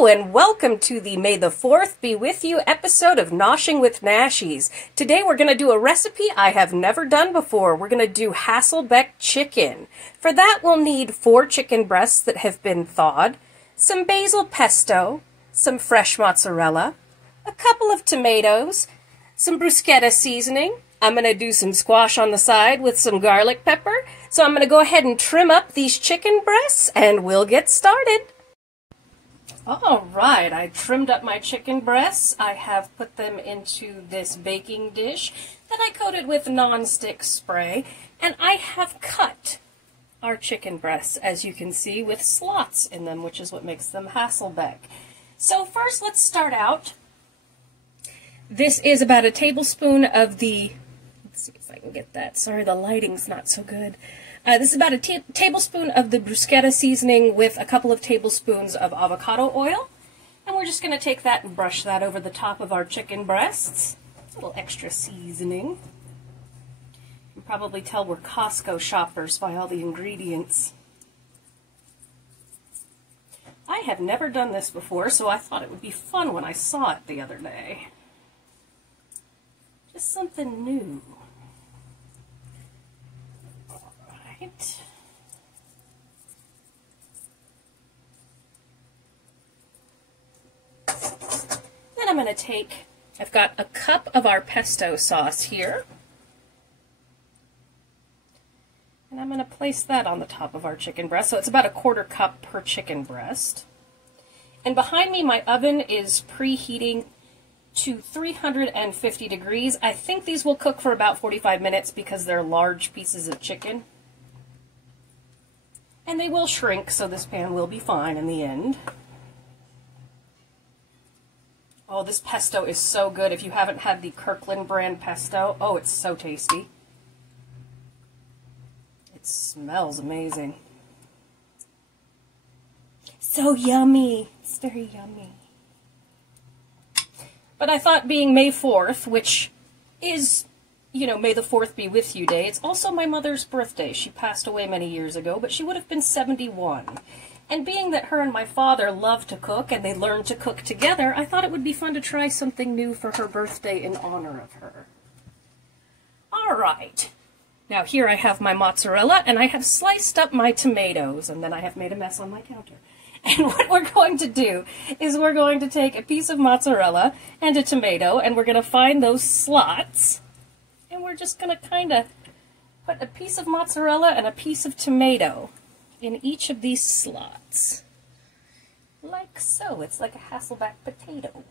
Hello and welcome to the May the 4th be with you episode of Noshing with Nashies. Today we're going to do a recipe I have never done before. We're going to do Hasselback chicken. For that we'll need 4 chicken breasts that have been thawed, some basil pesto, some fresh mozzarella, a couple of tomatoes, some bruschetta seasoning. I'm going to do some squash on the side with some garlic pepper. So I'm going to go ahead and trim up these chicken breasts and we'll get started. All right, I trimmed up my chicken breasts. I have put them into this baking dish that I coated with non-stick spray, and I have cut our chicken breasts, as you can see, with slots in them, which is what makes them Hasselback. So first, let's start out. This is about a tablespoon of the, let's see if I can get that. Sorry, the lighting's not so good. This is about a tablespoon of the bruschetta seasoning with a couple of tablespoons of avocado oil. And we're just going to take that and brush that over the top of our chicken breasts. A little extra seasoning. You can probably tell we're Costco shoppers by all the ingredients. I have never done this before, so I thought it would be fun when I saw it the other day. Just something new. Then I'm going to take, I've got a cup of our pesto sauce here, and I'm going to place that on the top of our chicken breast. So it's about a 1/4 cup per chicken breast. And behind me, my oven is preheating to 350 degrees. I think these will cook for about 45 minutes because they're large pieces of chicken. And they will shrink, so this pan will be fine in the end. Oh, this pesto is so good. If you haven't had the Kirkland brand pesto, oh, it's so tasty. It smells amazing. So yummy. It's very yummy. But I thought, being May 4th, which is, you know, May the 4th be with you day, it's also my mother's birthday. She passed away many years ago, but she would have been 71. And being that her and my father love to cook, and they learned to cook together, I thought it would be fun to try something new for her birthday in honor of her. All right. Now here I have my mozzarella, and I have sliced up my tomatoes, and then I have made a mess on my counter. And what we're going to do is we're going to take a piece of mozzarella and a tomato, and we're going to find those slots. And we're just going to kind of put a piece of mozzarella and a piece of tomato in each of these slots. Like so. It's like a Hasselback potato.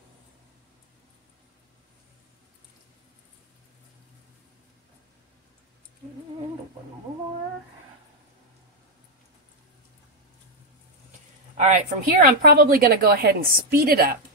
And one more. Alright, from here I'm probably going to go ahead and speed it up.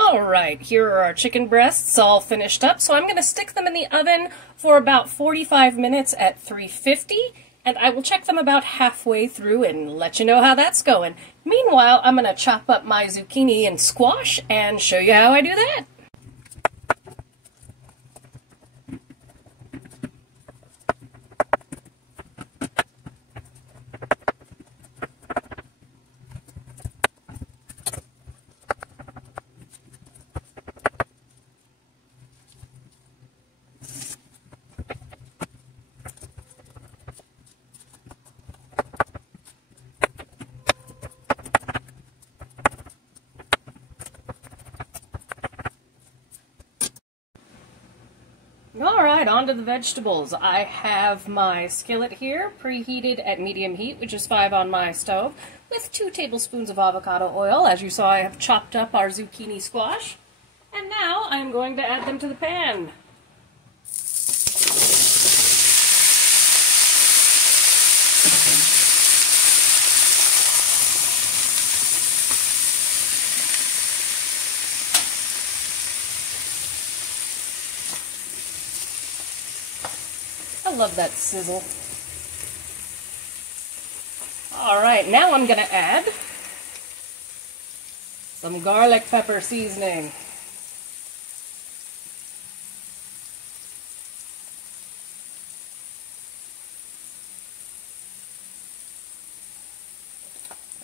Alright, here are our chicken breasts all finished up, so I'm going to stick them in the oven for about 45 minutes at 350, and I will check them about halfway through and let you know how that's going. Meanwhile, I'm going to chop up my zucchini and squash and show you how I do that. Alright, on to the vegetables. I have my skillet here, preheated at medium heat, which is 5 on my stove, with 2 tablespoons of avocado oil. As you saw, I have chopped up our zucchini squash. And now I'm going to add them to the pan. love that sizzle. Alright, now I'm going to add some garlic pepper seasoning.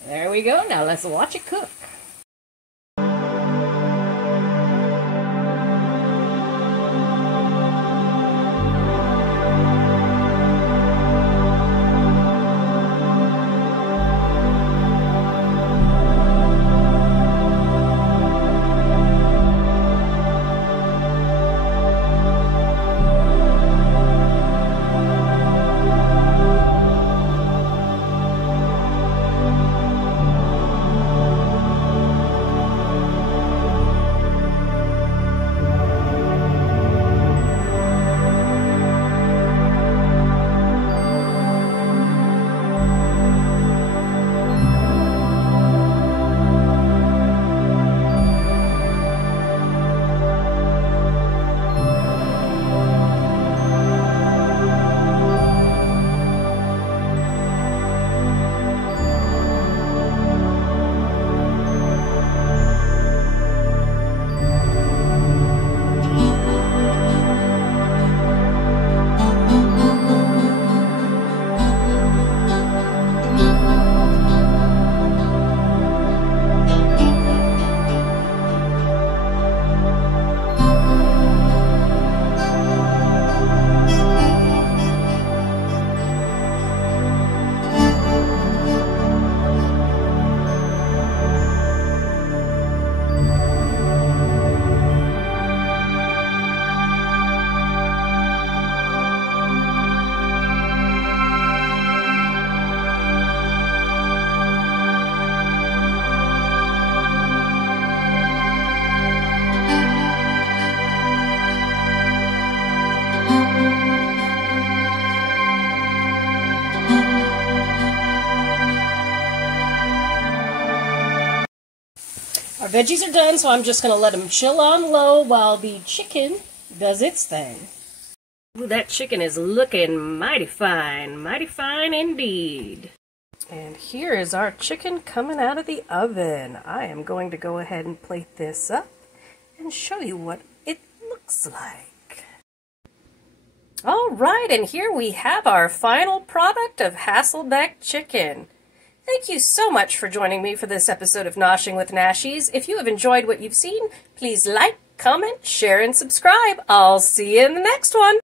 There we go. Now let's watch it cook. Our veggies are done, so I'm just going to let them chill on low while the chicken does its thing. Ooh, that chicken is looking mighty fine indeed. And here is our chicken coming out of the oven. I am going to go ahead and plate this up and show you what it looks like. Alright, and here we have our final product of Hasselback chicken. Thank you so much for joining me for this episode of Noshing with Nashies. If you have enjoyed what you've seen, please like, comment, share, and subscribe. I'll see you in the next one.